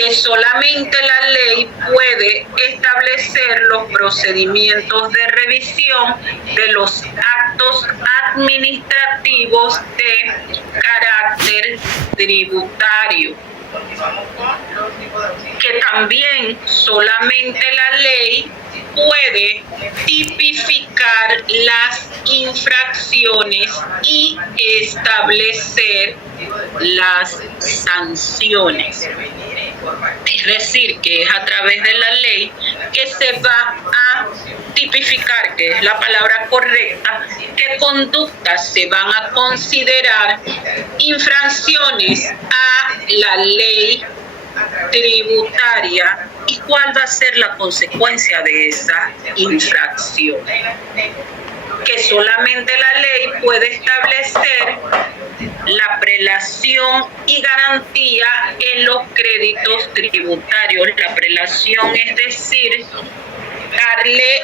que solamente la ley puede establecer los procedimientos de revisión de los actos administrativos de carácter tributario, que también solamente la ley puede tipificar las infracciones y establecer las sanciones. Es decir, que es a través de la ley que se va a tipificar, que es la palabra correcta, qué conductas se van a considerar infracciones a la ley tributaria y cuál va a ser la consecuencia de esa infracción. Que solamente la ley puede establecer la prelación y garantía en los créditos tributarios. La prelación es decir, darle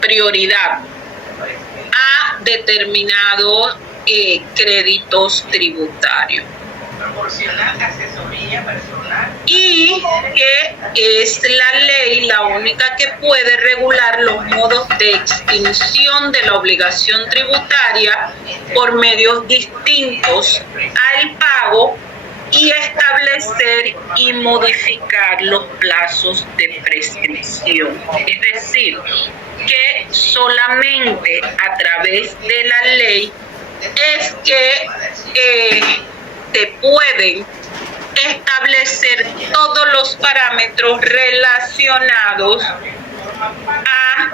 prioridad a determinados créditos tributarios. Y que es la ley la única que puede regular los modos de extinción de la obligación tributaria por medios distintos al pago y establecer y modificar los plazos de prescripción. Es decir, que solamente a través de la ley es que se pueden establecer todos los parámetros relacionados a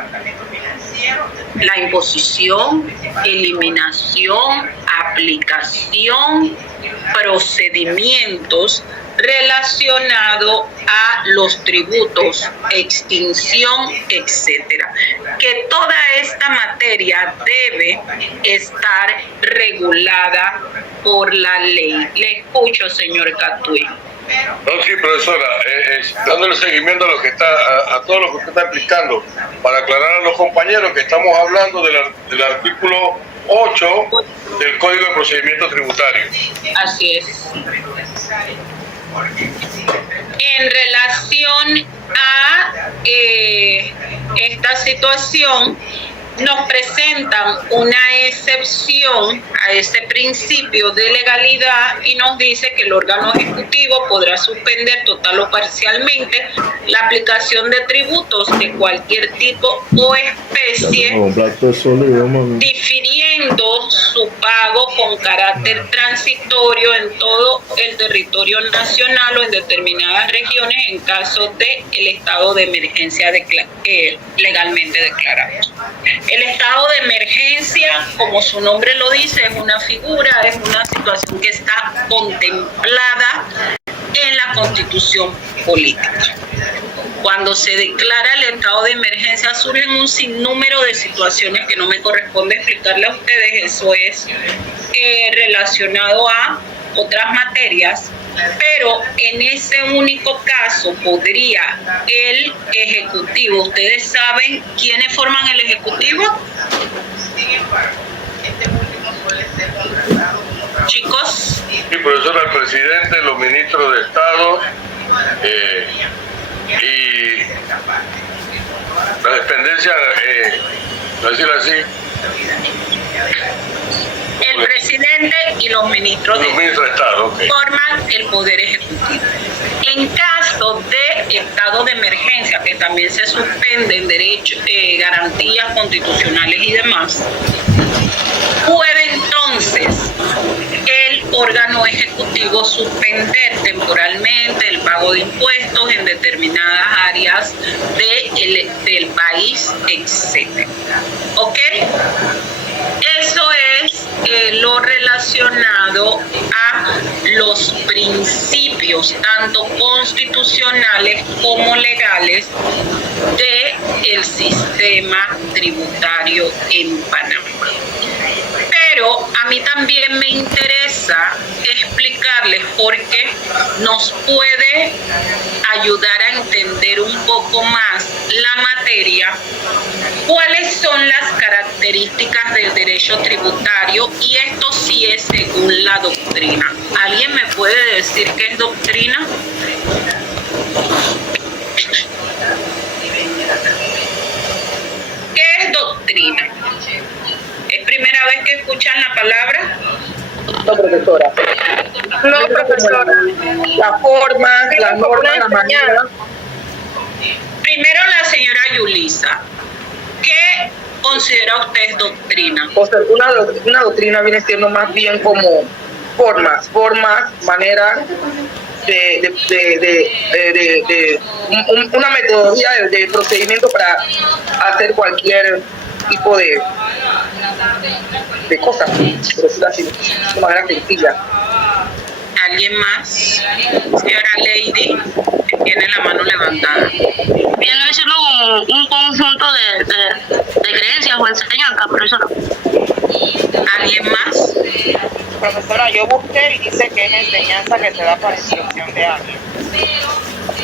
la imposición, eliminación, aplicación, procedimientos relacionados a los tributos, extinción, etcétera. Que toda esta materia debe estar regulada por la ley. Le escucho, señor Catuí. No, sí, profesora, dándole seguimiento a lo que a todo lo que usted está explicando, para aclarar a los compañeros que estamos hablando del artículo 8 del Código de Procedimiento Tributario. Así es. En relación a esta situación, nos presentan una excepción a ese principio de legalidad y nos dice que el órgano ejecutivo podrá suspender total o parcialmente la aplicación de tributos de cualquier tipo o especie, difiriendo su pago con carácter transitorio en todo el territorio nacional o en determinadas regiones en caso de el estado de emergencia legalmente declarado. El estado de emergencia, como su nombre lo dice, es una figura, es una situación que está contemplada en la Constitución política. Cuando se declara el estado de emergencia surgen un sinnúmero de situaciones que no me corresponde explicarle a ustedes. Eso es relacionado a otras materias, pero en ese único caso podría el Ejecutivo. ¿Ustedes saben quiénes forman el Ejecutivo? Chicos. Sí, profesora, el presidente, los ministros de Estado y la dependencia, decirlo así. El presidente y los ministros de Estado okay. Forman el Poder Ejecutivo. En caso de estado de emergencia, que también se suspenden derechos, garantías constitucionales y demás, puede entonces el órgano ejecutivo suspender temporalmente el pago de impuestos en determinadas áreas del país, etc. ¿Ok? Eso es lo relacionado a los principios, tanto constitucionales como legales, del sistema tributario en Panamá. Pero a mí también me interesa explicar explicarles porque nos puede ayudar a entender un poco más la materia, cuáles son las características del derecho tributario, y esto sí es según la doctrina. ¿Alguien me puede decir qué es doctrina? ¿Qué es doctrina? ¿Es primera vez que escuchan la palabra? No, profesora. No, profesora. La forma, la norma, la manera. Primero la señora Yulisa. ¿Qué considera usted doctrina? O sea, una doctrina viene siendo más bien como formas, maneras una metodología de procedimiento para hacer cualquier tipo de cosas, por decirlo así, de manera sencilla. ¿Alguien más? Señora Lady, que tiene la mano levantada. Viene siendo como un conjunto de creencias o enseñanzas, profesora. ¿Alguien más? Profesora, yo busqué y dice que es enseñanza que se da para instrucción de alguien.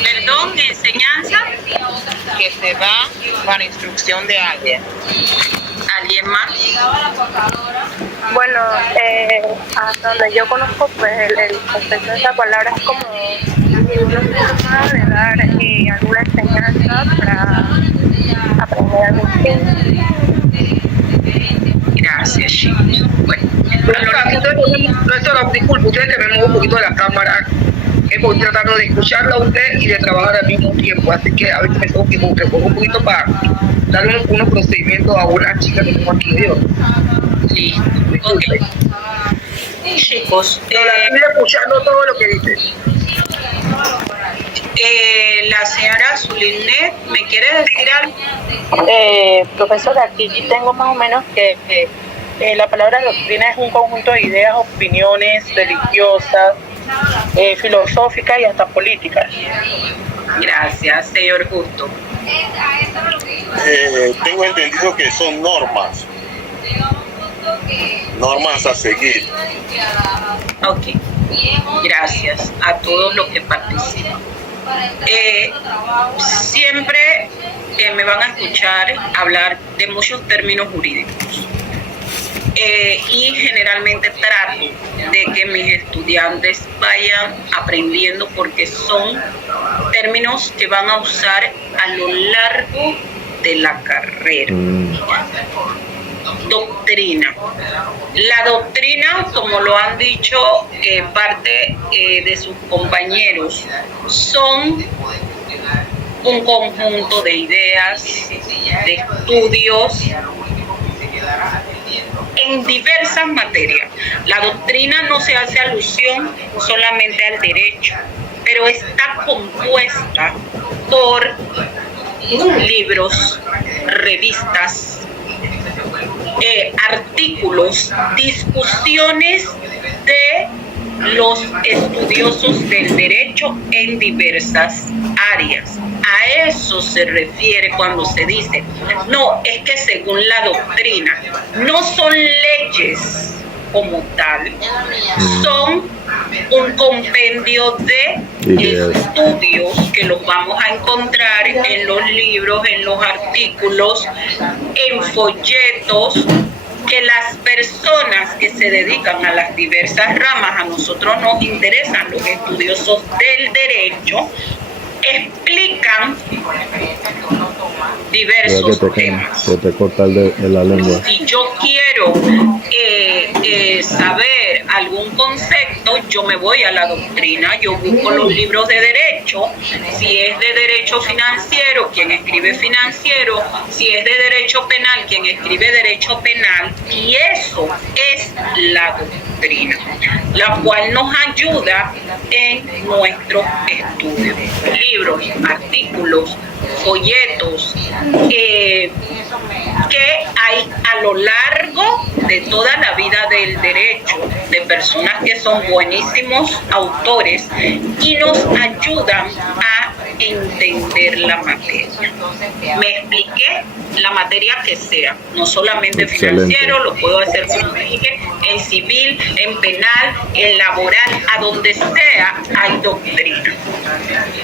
Perdón, enseñanza. Que se da para instrucción de alguien. ¿Alguien más? Bueno, hasta donde yo conozco, pues el concepto de esa palabra es como una forma de dar alguna enseñanza para aprender algo. Gracias, chicos. Bueno, Profesora, disculpe, ustedes que me muevo un poquito de la cámara, estoy tratando de escucharla a usted y de trabajar al mismo tiempo, así que a veces me tengo que mover un poquito para darle unos procedimientos a una chica que tengo aquí. listo. Okay. Chicos, Pero la estoy escuchando todo lo que dice. la señora Zulinet, ¿me quiere decir algo? Profesora, aquí tengo más o menos que la palabra doctrina es un conjunto de ideas, opiniones religiosas, filosóficas y hasta políticas. Gracias, señor Justo. Tengo entendido que son normas a seguir. Ok, gracias a todos los que participan. Siempre me van a escuchar hablar de muchos términos jurídicos. Y generalmente trato de que mis estudiantes vayan aprendiendo porque son términos que van a usar a lo largo de la carrera. Doctrina. La doctrina, como lo han dicho parte de sus compañeros, son un conjunto de ideas, de estudios en diversas materias. La doctrina no se hace alusión solamente al derecho, pero está compuesta por libros, revistas, artículos, discusiones de los estudiosos del derecho en diversas áreas. A eso se refiere cuando se dice, no, es que según la doctrina, no son leyes como tal, son un compendio de estudios que los vamos a encontrar en los libros, en los artículos, en folletos, que las personas que se dedican a las diversas ramas, a nosotros nos interesan los estudiosos del derecho, explican diversos temas. Se te corta la lengua. Si yo quiero saber algún concepto, yo me voy a la doctrina, yo busco los libros de derecho, si es de derecho financiero, quien escribe financiero, si es de derecho penal, quien escribe derecho penal, y eso es la doctrina, la cual nos ayuda en nuestros estudios. Libros, artículos, folletos que hay a lo largo de toda la vida del derecho, de personas que son buenísimos autores y nos ayudan a entender la materia. Me expliqué la materia que sea, no solamente financiero, lo puedo hacer como dije, en civil, en penal, en laboral, a donde sea hay doctrina.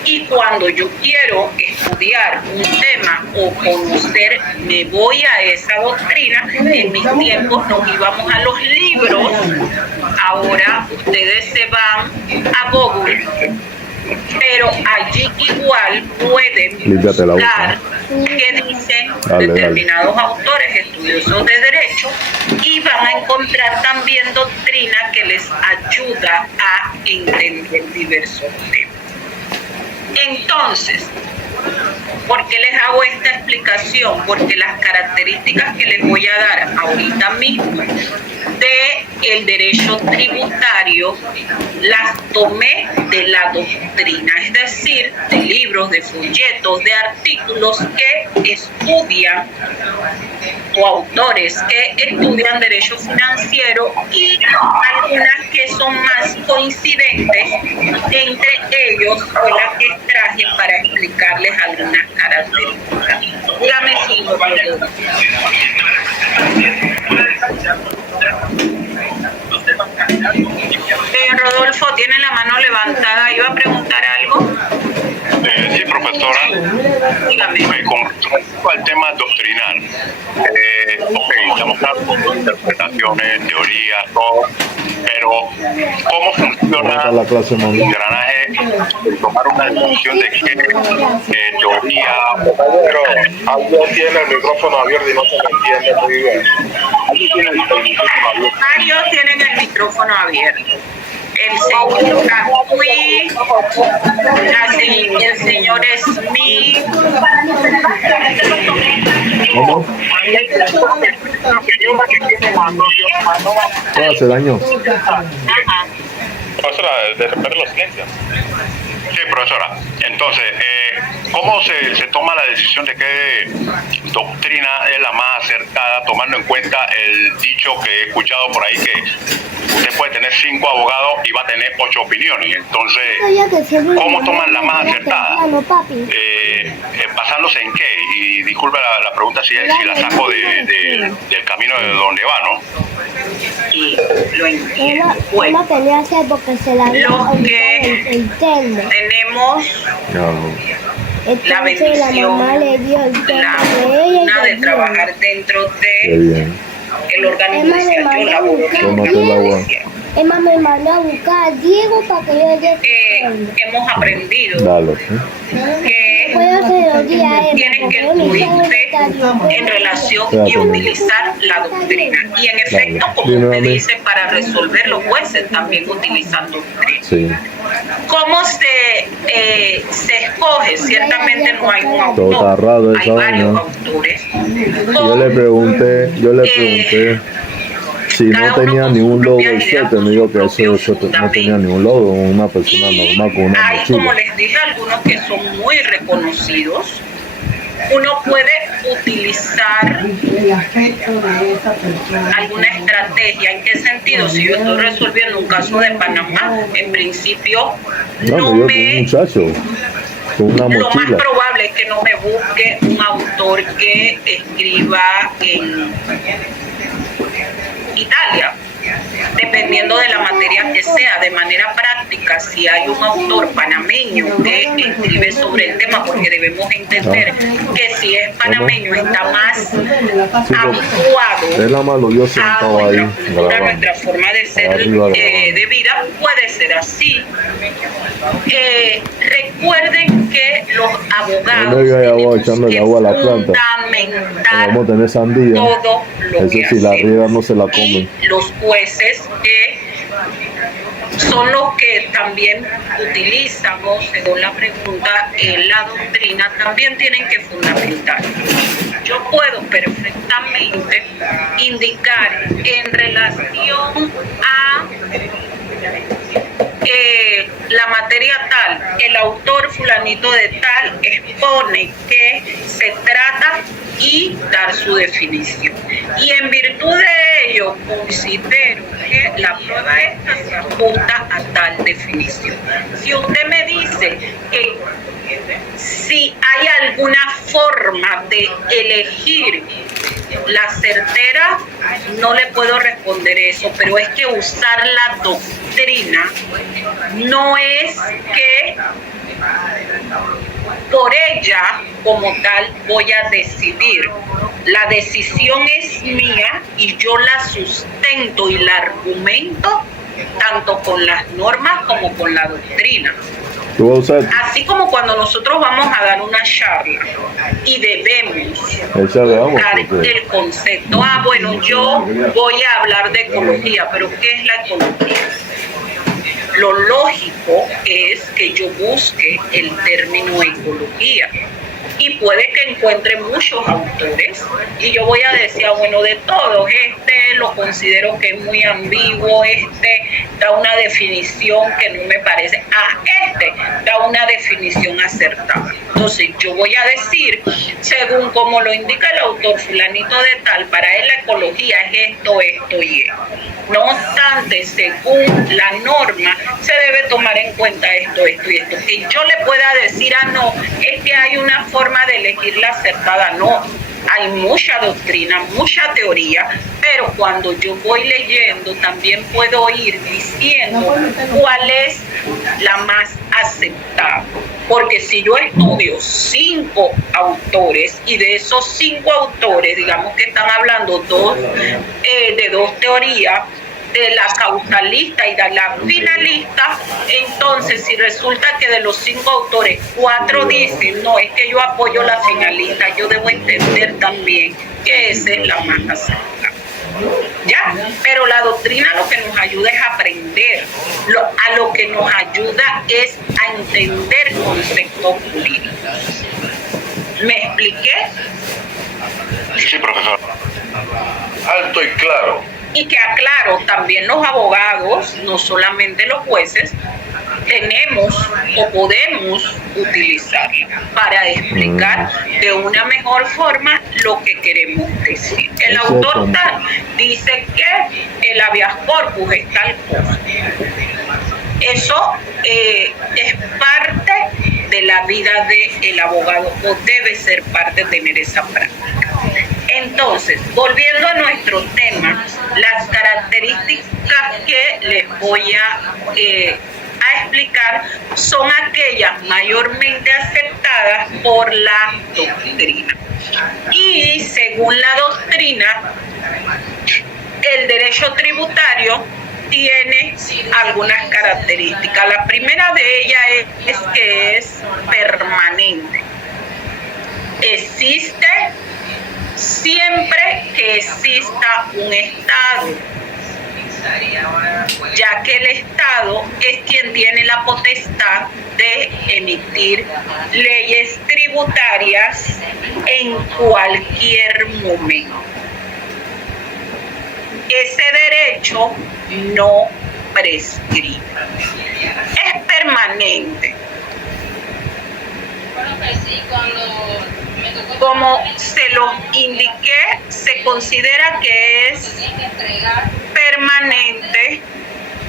Y cuando yo quiero estudiar un tema o conocer, me voy a esa doctrina. En mis tiempos nos íbamos a los libros, ahora ustedes se van a Google, pero allí igual pueden buscar qué dicen determinados autores estudiosos de derecho y van a encontrar también doctrina que les ayuda a entender diversos temas. Entonces, ¿por qué les hago esta explicación? Porque las características que les voy a dar ahorita mismo del derecho tributario las tomé de la doctrina, es decir, de libros, de folletos, de artículos que estudian o autores que estudian derecho financiero y algunas que son más coincidentes entre ellos fue la que traje para explicarles algunas características. Dígame si lo puedo. Rodolfo tiene la mano levantada, ¿iba a preguntar algo? Sí, profesora. Dígame. Con respecto al tema doctrinal, estamos hablando de interpretaciones, teorías, todo, pero ¿cómo funciona la clase, el engranaje? Tomar una decisión de qué teoría. Pero alguien tiene el micrófono abierto y no se me entiende muy bien. Varios tienen el micrófono abierto. El señor Cacuí, el señor Smith. ¿Cómo? ¿Puedo hacer daño? Ajá. Profesora, de repente los silencios. Sí, profesora. Entonces, ¿cómo se toma la decisión de qué doctrina es la más acertada, tomando en cuenta el dicho que he escuchado por ahí que usted puede tener 5 abogados y va a tener 8 opiniones? Entonces, ¿cómo toman la más acertada? ¿Basándose en qué? Y disculpe la pregunta si la saco del camino de donde va, ¿no? Sí, lo entiendo. Bueno, los que tenemos la bendición, la fortuna de trabajar dentro de el organismo social, yo laboro en el organismo social. Emma me mandó a buscar a Diego para que yo hemos aprendido que tienen que instruirse en relación y utilizar la doctrina. Y en efecto, como usted dice, para resolver los jueces también utilizan doctrina. Sí. ¿Cómo se escoge? Ciertamente no hay un autor, hay varios autores. Yo le pregunté si no tenía ningún logo el sete, me dijo que eso no tenía ningún logo, una persona normal con una hay, mochila. como les dije, algunos que son muy reconocidos. Uno puede utilizar alguna estrategia. ¿En qué sentido? Si yo estoy resolviendo un caso de Panamá, en principio no me... un muchacho con una mochila. Lo más probable es que no me busque un autor que escriba en Italia, dependiendo de la materia que sea. De manera práctica, si hay un autor panameño que escribe sobre el tema, porque debemos entender que si es panameño está más habituado a nuestra forma de ser de vida, puede ser así. Recuerden que los abogados tenemos que fundamentar todo lo que si la riega no se la comen. Y los jueces que son los que también utilizamos, según la pregunta, en la doctrina, también tienen que fundamentar. Yo puedo perfectamente indicar en relación a la materia tal, el autor fulanito de tal expone que se trata y dar su definición. Y en virtud de ello, considero que la prueba esta se ajusta a tal definición. Si usted me dice que si hay alguna forma de elegir la certera, no le puedo responder eso, pero es que usar la doctrina no es que por ella como tal voy a decidir. La decisión es mía y yo la sustento y la argumento tanto con las normas como con la doctrina. Así como cuando nosotros vamos a dar una charla y debemos dar el concepto, bueno, yo voy a hablar de ecología, pero ¿qué es la ecología? Lo lógico es que yo busque el término ecología y puede que encuentre muchos autores y yo voy a decir, bueno, de todos, lo considero que es muy ambiguo, da una definición que no me parece, da una definición acertada. Entonces yo voy a decir, según como lo indica el autor fulanito de tal, para él la ecología es esto y esto. No obstante, según la norma, se debe tomar en cuenta esto y esto. Que yo le pueda decir, no, es que hay una forma de elegir la acertada, no. Hay mucha doctrina, mucha teoría, pero cuando yo voy leyendo también puedo ir diciendo cuál es la más aceptada. Porque si yo estudio 5 autores y de esos 5 autores, digamos que están hablando de dos teorías, de la causalista y de la finalista, entonces si resulta que de los 5 autores 4 dicen, no, es que yo apoyo la finalista, yo debo entender también que esa es la más acertada. ¿Ya? Pero la doctrina lo que nos ayuda es a aprender, a lo que nos ayuda es a entender conceptos jurídicos. ¿Me expliqué? Sí, profesor. Alto y claro. Y que aclaro, también los abogados, no solamente los jueces, tenemos o podemos utilizarla para explicar de una mejor forma lo que queremos decir. El autor tal dice que el habeas corpus es tal cosa. Eso es parte de la vida del abogado o debe ser parte de tener esa práctica. Entonces, volviendo a nuestro tema, las características que les voy a explicar son aquellas mayormente aceptadas por la doctrina. Y según la doctrina, el derecho tributario tiene algunas características. La primera de ellas es que es permanente. Existe siempre que exista un Estado, ya que el Estado es quien tiene la potestad de emitir leyes tributarias en cualquier momento. Ese derecho no prescribe, es permanente. Como se lo indiqué, se considera que es permanente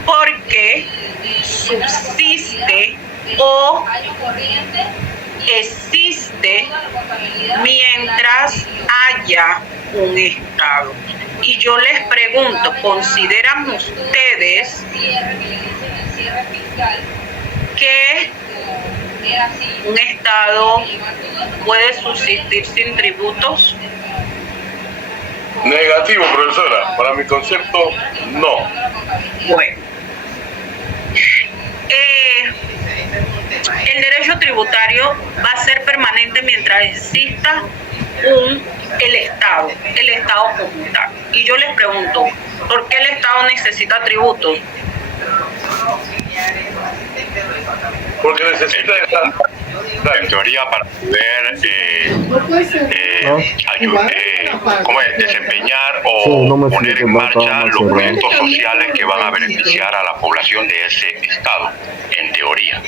porque subsiste o existe mientras haya un Estado. Y yo les pregunto, ¿consideran ustedes que un Estado puede subsistir sin tributos? Negativo, profesora. Para mi concepto, no. Bueno. El derecho tributario va a ser permanente mientras exista el Estado como tal. Y yo les pregunto, ¿por qué el Estado necesita tributos? Porque necesita en teoría para poder desempeñar o poner en marcha los proyectos sociales que van a beneficiar a la población de ese estado, en teoría. teoría.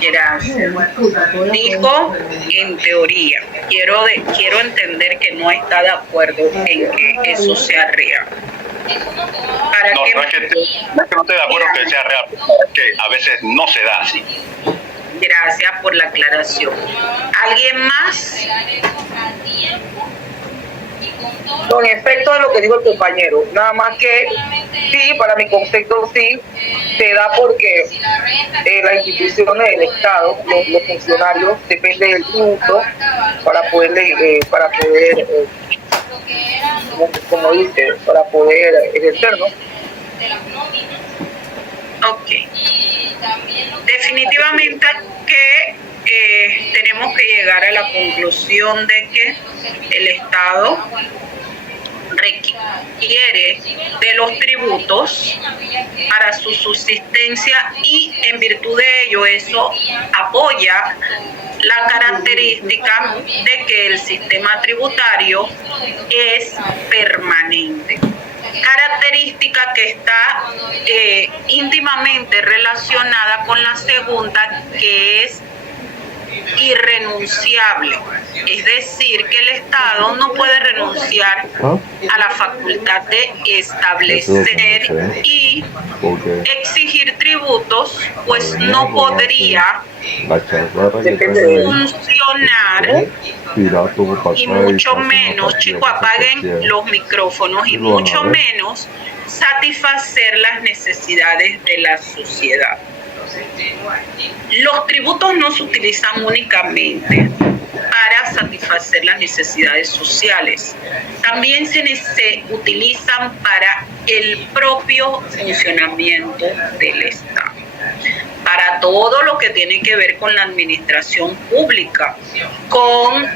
Gracias. Dijo en teoría. Quiero entender que no está de acuerdo en que eso sea real. ¿Para No, qué? no es que no estoy de acuerdo que sea real, es que a veces no se da así. Gracias por la aclaración. ¿Alguien más? Con respecto a lo que dijo el compañero, nada más que sí, para mi concepto sí, se da porque las instituciones del Estado, los funcionarios, dependen del tributo para poder como dice, para poder ejercerlo. Ok. Definitivamente que tenemos que llegar a la conclusión de que el Estado requiere de los tributos para su subsistencia y en virtud de ello eso apoya la característica de que el sistema tributario es permanente. Característica que está íntimamente relacionada con la segunda, que es irrenunciable. Es decir, que el Estado no puede renunciar a la facultad de establecer y exigir tributos, pues no podría funcionar y mucho menos, chicos, apaguen los micrófonos, y mucho menos satisfacer las necesidades de la sociedad. Los tributos no se utilizan únicamente para satisfacer las necesidades sociales, también se utilizan para el propio funcionamiento del Estado, para todo lo que tiene que ver con la administración pública, con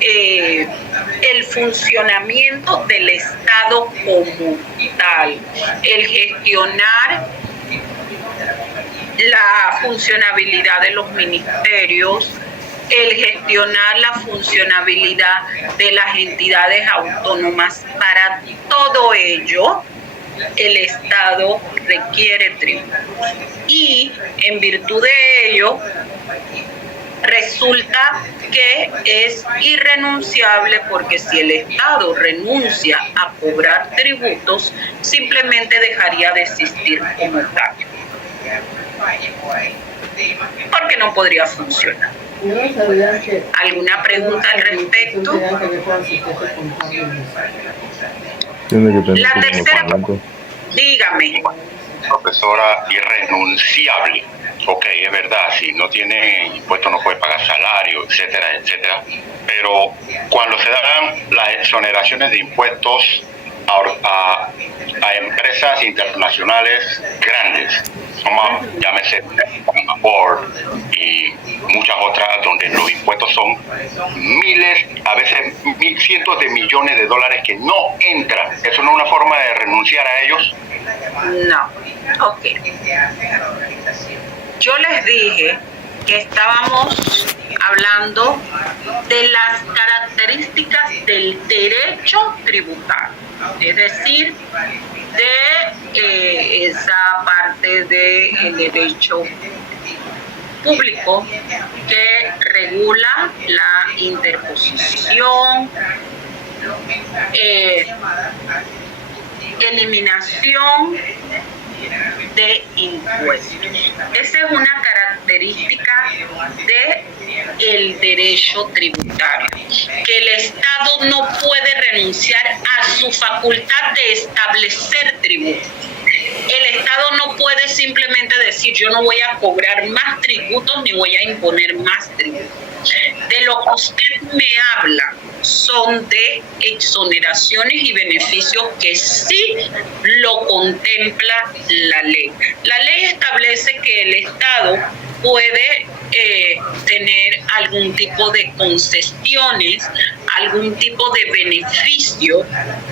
el funcionamiento del Estado como tal, el gestionar la funcionabilidad de los ministerios, el gestionar la funcionabilidad de las entidades autónomas. Para todo ello, el Estado requiere tributos. Y en virtud de ello, resulta que es irrenunciable, porque si el Estado renuncia a cobrar tributos, simplemente dejaría de existir como tal, porque no podría funcionar. ¿Alguna pregunta al respecto? La tercera, dígame. Profesora, irrenunciable. Ok, es verdad, si no tiene impuestos no puede pagar salario, etcétera, etcétera. Pero cuando se dan las exoneraciones de impuestos a empresas internacionales grandes, como llámese Ford y muchas otras, donde los impuestos son miles, a veces cientos de millones de dólares que no entran, ¿eso no es una forma de renunciar a ellos? No. Ok. Yo les dije que estábamos hablando de las características del derecho tributario, es decir, de esa parte del derecho público que regula la interposición, eliminación de impuestos. Esa es una característica del derecho tributario, que el Estado no puede renunciar a su facultad de establecer tributos. El Estado no puede simplemente decir: yo no voy a cobrar más tributos ni voy a imponer más tributos. De lo que usted me habla son de exoneraciones y beneficios que sí lo contempla la ley. La ley establece que el Estado puede tener algún tipo de concesiones, algún tipo de beneficio,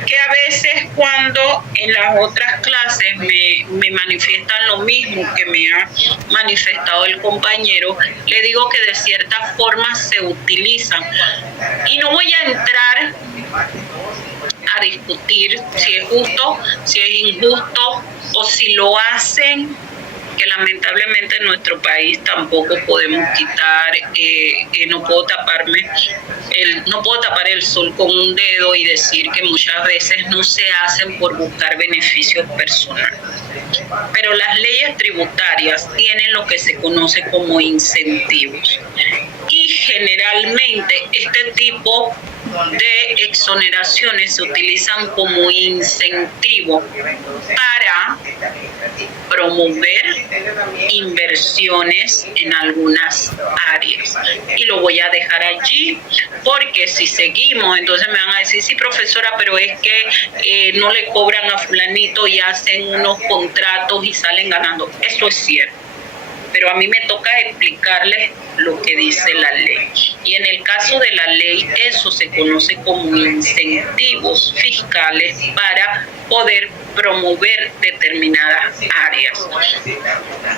que a veces, cuando en las otras clases me manifiestan lo mismo que me ha manifestado el compañero, le digo que de cierta forma se utilizan. Y no voy a entrar a discutir si es justo, si es injusto, o si lo hacen que lamentablemente en nuestro país tampoco podemos quitar, no puedo tapar el sol con un dedo y decir que muchas veces no se hacen por buscar beneficios personales. Pero las leyes tributarias tienen lo que se conoce como incentivos. Y generalmente este tipo de exoneraciones se utilizan como incentivo para promover inversiones en algunas áreas. Y lo voy a dejar allí porque si seguimos, entonces me van a decir, sí, profesora, pero es que no le cobran a fulanito y hacen unos contratos y salen ganando. Eso es cierto. Pero a mí me toca explicarles lo que dice la ley. Y en el caso de la ley, eso se conoce como incentivos fiscales para poder promover determinadas áreas.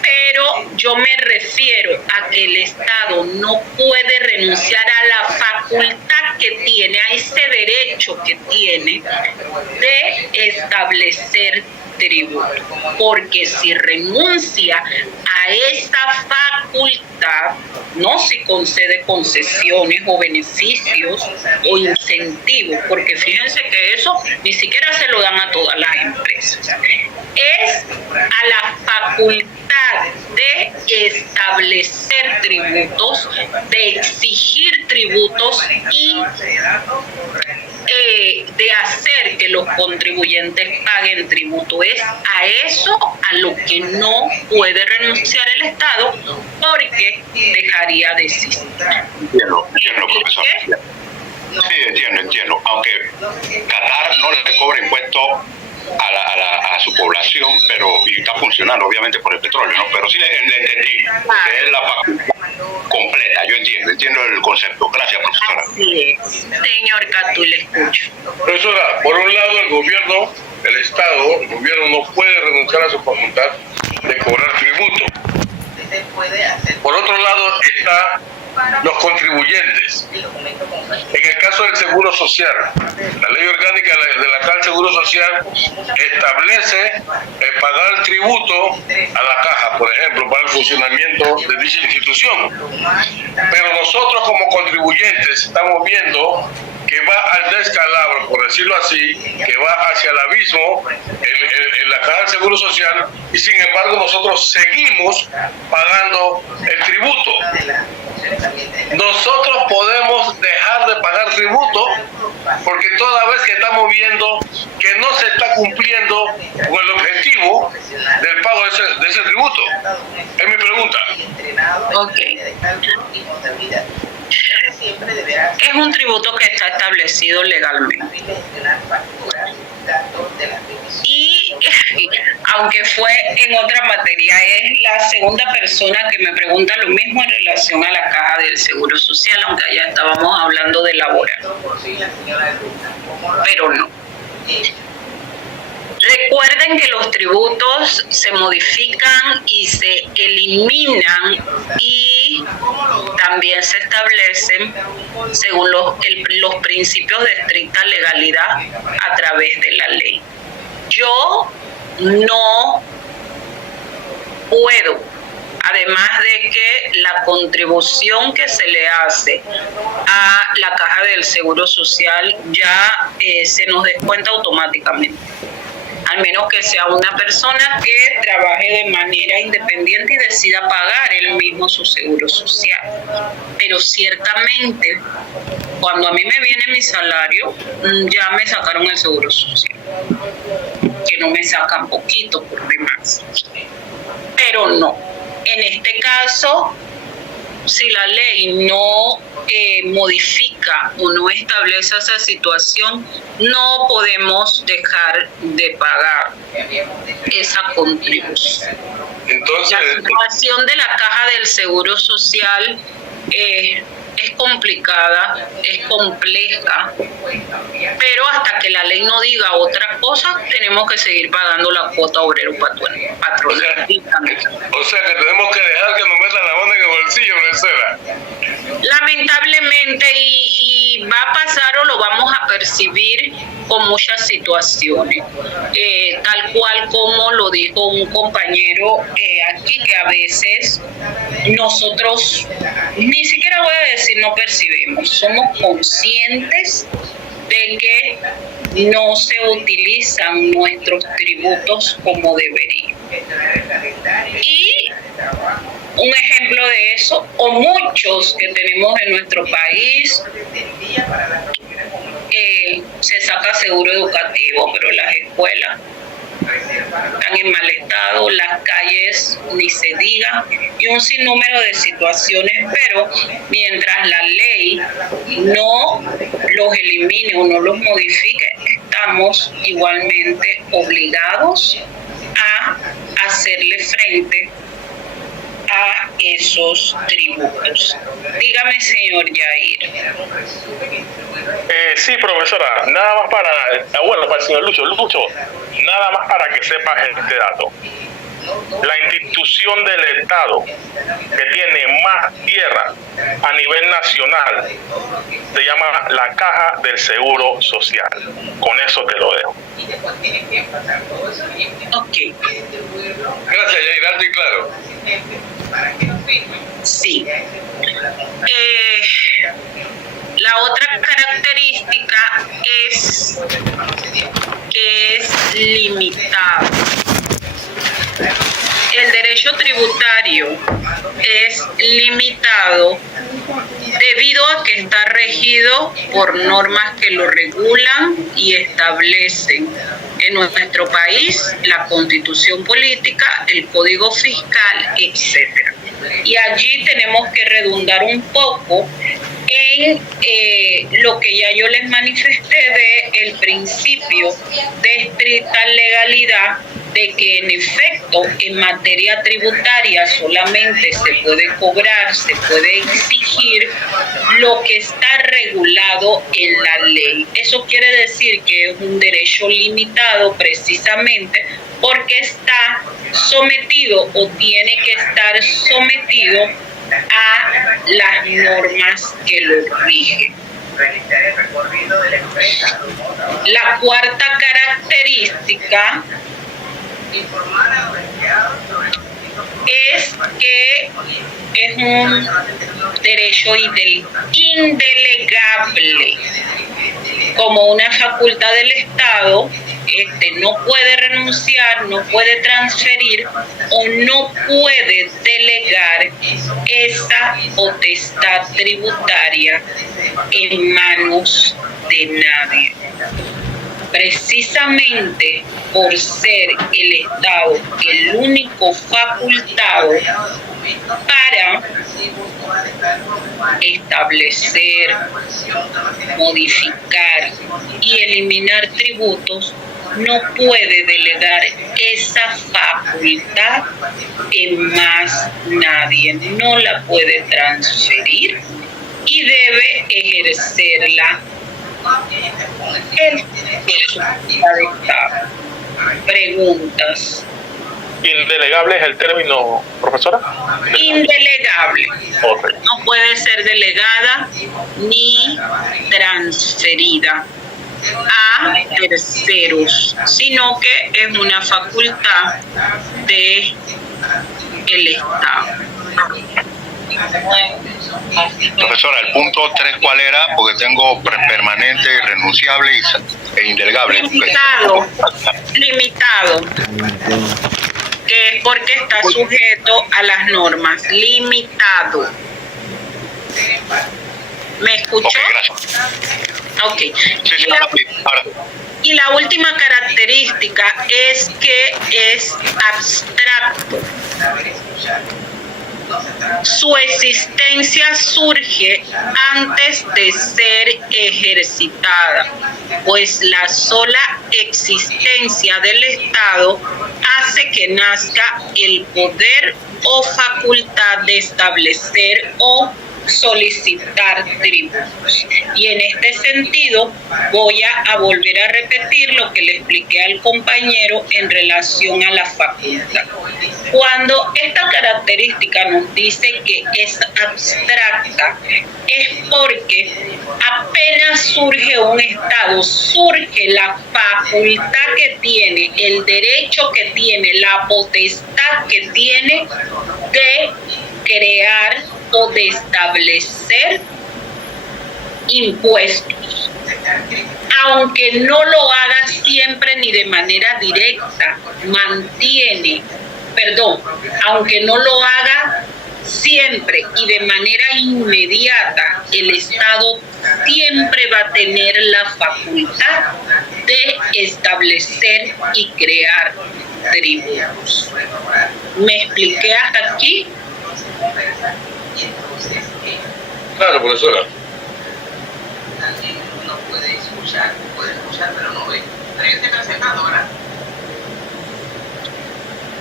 Pero yo me refiero a que el Estado no puede renunciar a la facultad que tiene, a ese derecho que tiene de establecer tributo, porque si renuncia a esa facultad, no se concede concesiones o beneficios o incentivos, porque fíjense que eso ni siquiera se lo dan a todas las empresas. Es a la facultad de establecer tributos, de exigir tributos y de hacer que los contribuyentes paguen tributo. Es a eso a lo que no puede renunciar el Estado porque dejaría de existir. Entiendo, profesor. Sí, entiendo. Aunque Qatar no le cobra impuesto a su población, y está funcionando obviamente por el petróleo, ¿no? Pero sí le entendí, que es la facultad completa. Yo entiendo el concepto. Gracias, profesora. Así es. Señor Catu, le escucho. Profesora, por un lado el gobierno no puede renunciar a su facultad de cobrar tributo. Por otro lado está los contribuyentes. En el caso del Seguro Social, la ley orgánica de la Caja del Seguro Social establece pagar tributo a la Caja, por ejemplo, para el funcionamiento de dicha institución. Pero nosotros como contribuyentes estamos viendo que va al descalabro, por decirlo así, que va hacia el abismo en la Caja del Seguro Social, y sin embargo nosotros seguimos pagando el tributo. Nosotros podemos dejar de pagar tributo porque toda vez que estamos viendo que no se está cumpliendo con el objetivo del pago de ese tributo. Es mi pregunta. Ok. Es un tributo que está establecido legalmente. Y aunque fue en otra materia, es la segunda persona que me pregunta lo mismo en relación a la Caja del Seguro Social, aunque allá estábamos hablando de laboral. Pero no. Recuerden que los tributos se modifican y se eliminan y también se establecen según los principios de estricta legalidad a través de la ley. Yo no puedo, además de que la contribución que se le hace a la Caja del Seguro Social ya se nos descuenta automáticamente, al menos que sea una persona que trabaje de manera independiente y decida pagar él mismo su seguro social. Pero ciertamente, cuando a mí me viene mi salario, ya me sacaron el seguro social, que no me sacan poquito por demás. Pero no, en este caso, si la ley no modifica o no establece esa situación, no podemos dejar de pagar esa contribución. Entonces, la situación de la Caja del Seguro Social es complicada, es compleja, pero hasta que la ley no diga otra cosa, tenemos que seguir pagando la cuota obrero patronal. O sea que tenemos que dejar que nos metan la mano en el bolsillo, profesora. Lamentablemente, y va a pasar o lo vamos a percibir con muchas situaciones, tal cual como lo dijo un compañero aquí, que a veces nosotros, ni siquiera voy a decir no percibimos, somos conscientes de que no se utilizan nuestros tributos como deberían. Y un ejemplo de eso, o muchos que tenemos en nuestro país, se saca seguro educativo, pero las escuelas están en mal estado, las calles ni se diga, y un sinnúmero de situaciones, pero mientras la ley no los elimine o no los modifique, estamos igualmente obligados a hacerle frente a esos tributos. Dígame, señor Yair. Sí, profesora, nada más para el señor Lucho, nada más para que sepas este dato. La institución del Estado que tiene más tierra a nivel nacional se llama la Caja del Seguro Social. Con eso te lo dejo. Ok. Gracias, Yair, alto y claro. Sí. La otra característica es que es limitado. El derecho tributario es limitado debido a que está regido por normas que lo regulan y establecen en nuestro país la Constitución Política, el Código Fiscal, etc. Y allí tenemos que redundar un poco en lo que ya yo les manifesté de el principio de estricta legalidad, de que en efecto en materia tributaria solamente se puede cobrar, se puede exigir lo que está regulado en la ley. Eso quiere decir que es un derecho limitado precisamente porque está sometido o tiene que estar sometido a las normas que lo rigen. La cuarta característica es que es un derecho indelegable, como una facultad del Estado. No puede renunciar, no puede transferir o no puede delegar esa potestad tributaria en manos de nadie. Precisamente por ser el Estado el único facultado para establecer, modificar y eliminar tributos, no puede delegar esa facultad en más nadie, no la puede transferir y debe ejercerla el Estado. Preguntas. ¿Indelegable es el término, profesora? Indelegable. Okay. No puede ser delegada ni transferida a terceros, sino que es una facultad de el Estado. Profesora, el punto 3, ¿cuál era? Porque tengo permanente, irrenunciable e indelegable. Limitado. Que es porque está sujeto a las normas. Limitado. ¿Me escuchó? Ok. Sí, ahora. Y la última característica es que es abstracto. Su existencia surge antes de ser ejercitada, pues la sola existencia del Estado hace que nazca el poder o facultad de establecer o solicitar tributos. Y en este sentido voy a volver a repetir lo que le expliqué al compañero en relación a la facultad. Cuando esta característica nos dice que es abstracta, es porque apenas surge un Estado, surge la facultad que tiene, el derecho que tiene, la potestad que tiene de crear o de establecer impuestos. Aunque no lo haga siempre ni de manera directa, aunque no lo haga siempre y de manera inmediata, el Estado siempre va a tener la facultad de establecer y crear tributos. ¿Me expliqué hasta aquí? Claro, profesora. No puede escuchar, pero no ve. Pero yo estoy presentando, ¿verdad?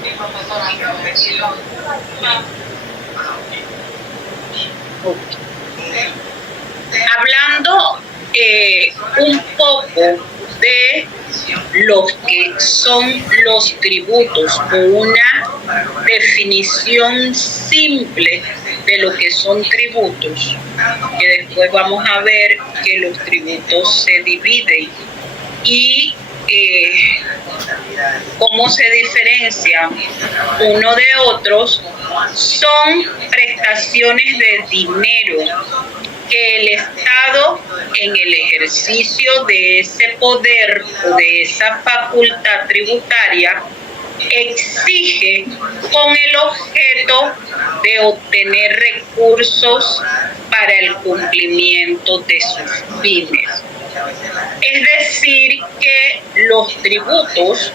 Sí, profesora, hablando un poco de lo que son los tributos, o una definición simple de lo que son tributos, que después vamos a ver que los tributos se dividen y cómo se diferencian uno de otros. Son prestaciones de dinero que el Estado, en el ejercicio de ese poder o de esa facultad tributaria, exige con el objeto de obtener recursos para el cumplimiento de sus fines. Es decir, que los tributos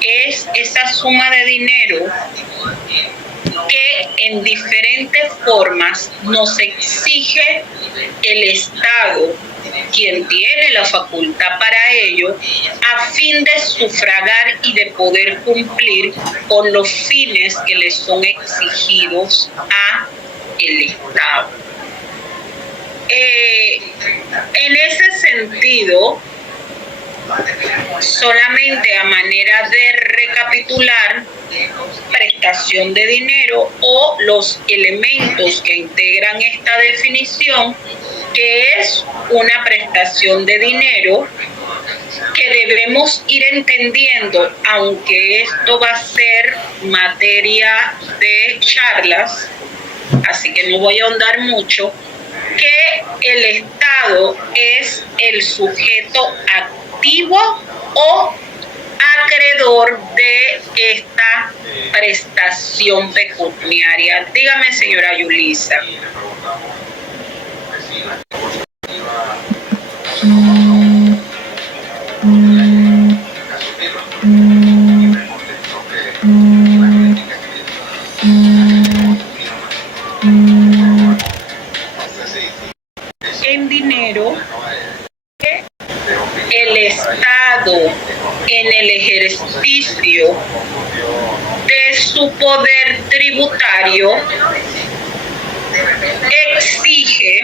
es esa suma de dinero que en diferentes formas nos exige el Estado, quien tiene la facultad para ello, a fin de sufragar y de poder cumplir con los fines que le son exigidos a el Estado. En ese sentido, solamente a manera de recapitular, prestación de dinero o los elementos que integran esta definición, que es una prestación de dinero que debemos ir entendiendo, aunque esto va a ser materia de charlas, así que no voy a ahondar mucho, que el Estado es el sujeto activo o acreedor de esta prestación pecuniaria. Dígame, señora Yulisa. En dinero, el Estado, en el ejercicio de su poder tributario, exige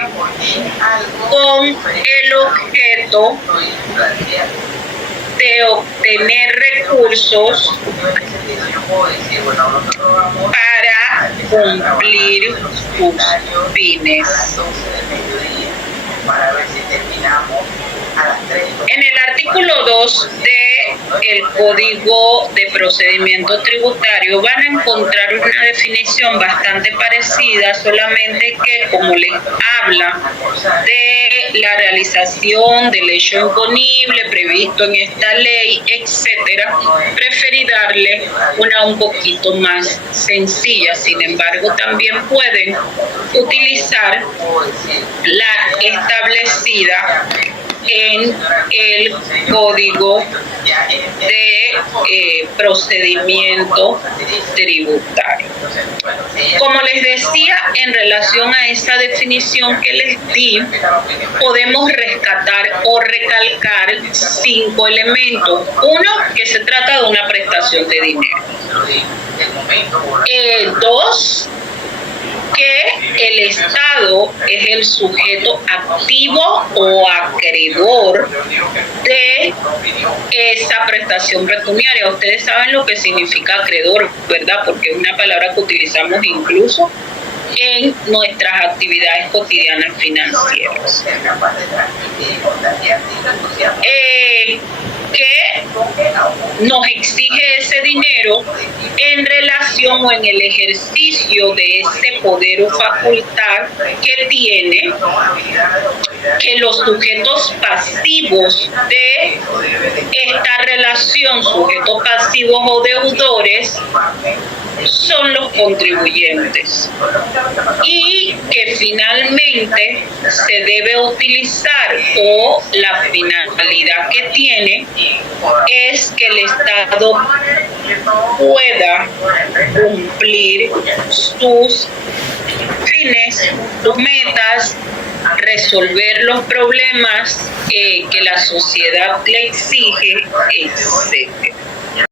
con el objeto de obtener recursos para cumplir sus fines. En el artículo 2 del Código de Procedimiento Tributario van a encontrar una definición bastante parecida, solamente que como les habla de la realización del hecho imponible previsto en esta ley, etcétera, preferí darle una un poquito más sencilla. Sin embargo, también pueden utilizar la establecida en el Código de Procedimiento Tributario. Como les decía, en relación a esa definición que les di, podemos rescatar o recalcar 5 elementos. Uno, que se trata de una prestación de dinero. 2, que el Estado es el sujeto activo o acreedor de esa prestación pecuniaria. Ustedes saben lo que significa acreedor, ¿verdad? Porque es una palabra que utilizamos incluso en nuestras actividades cotidianas financieras. Que nos exige ese dinero en relación o en el ejercicio de ese poder o facultad que tiene, que los sujetos pasivos de esta relación, sujetos pasivos o deudores, son los contribuyentes, y que finalmente se debe utilizar, o la finalidad que tiene es que el Estado pueda cumplir sus fines, sus metas, resolver los problemas que la sociedad le exige, etc.